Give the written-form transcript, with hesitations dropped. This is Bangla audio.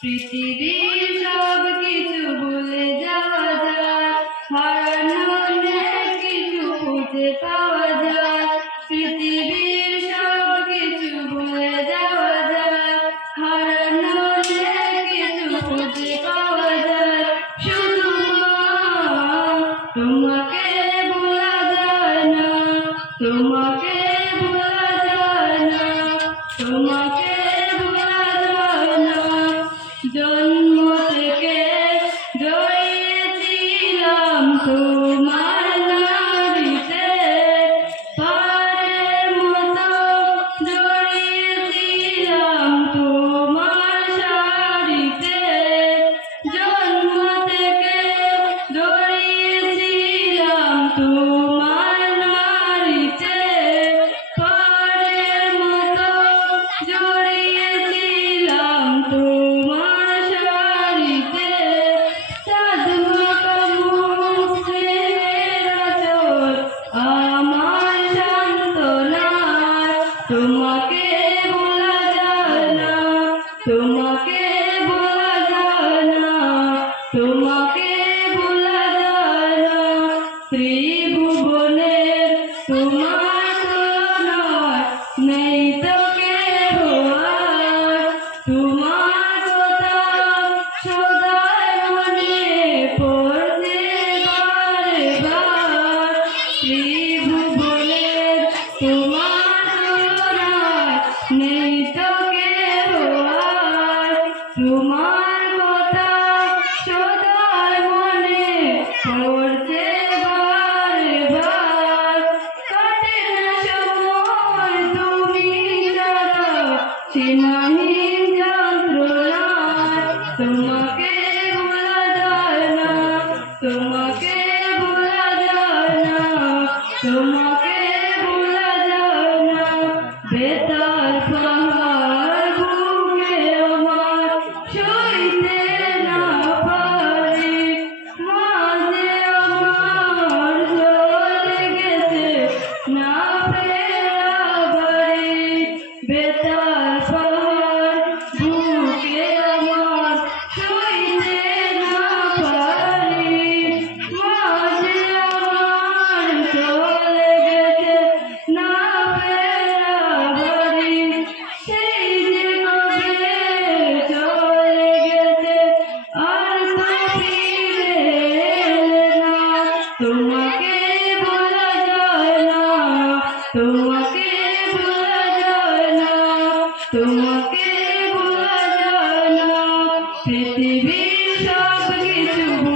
পৃথিবীর সব কিছু ভুলে যাওয়া যায়, হারানো অনেক কিছু খুঁজে পাওয়া যায়। পৃথিবীর সব কিছু ভুলে যাওয়া যায়, হারানো অনেক কিছু খুঁজে পাওয়া যায়। শুধু তোমাকে ভোলা যায় না, তোমাকে ভোলা যায় না, তোমাকে ভোলা যায় না। জন্ম থেকে জড়িয়েছিলাম তোমার নাড়িতে, পারের মতো জড়িয়েছিলাম তোমার শাড়িতে। জন্ম থেকে জড়িয়েছিলাম তোমার নাড়িতে, পারের মতো জড়িয়েছিলাম তোমার শাড়িতে। চাঁদ মাখা মুখ, স্নেহের আঁচল আমার সান্ত্বনায়। তোমাকে ভোলা যায় না, তোমাকে ভোলা যায় না, তোমাকে ভোলা যায় না। ত্রিভুবনের তোমার তুলনায় নেই তো কেহ আর। তোমার কথা সদাই মনে পড়ছে বারে বার। ত্রিভুবনের তোমার তুলনায় নেই তো কেহ আর। তোমার কথা সদাই মনে পড়ছে বারে বার। কাটে না সময় তুমি ছাড়া সীমাহীন যন্ত্রণায়। তোমাকে ভোলা যায় না, তোমাকে ভোলা যায় না, তোমাকে ভোলা যায় না। বেতার পাহাড় বুকে আমার সইতে না পারি, মাঝে আমার চলে গেছে না ফেরা বাড়ি। বেতার পাহাড় বুকে আমার সইতে না পারি, মাঝে আমার চলে গেছে না ফেরা বাড়ি। সেই যে কবে চলে গেছে আর তো ফিরে এলে না। তোমাকে ভোলা যায় না, তোমাকে ভোলা যায় না, তোমাকে ভোলা যায় না। পৃথিবীর সব কিছু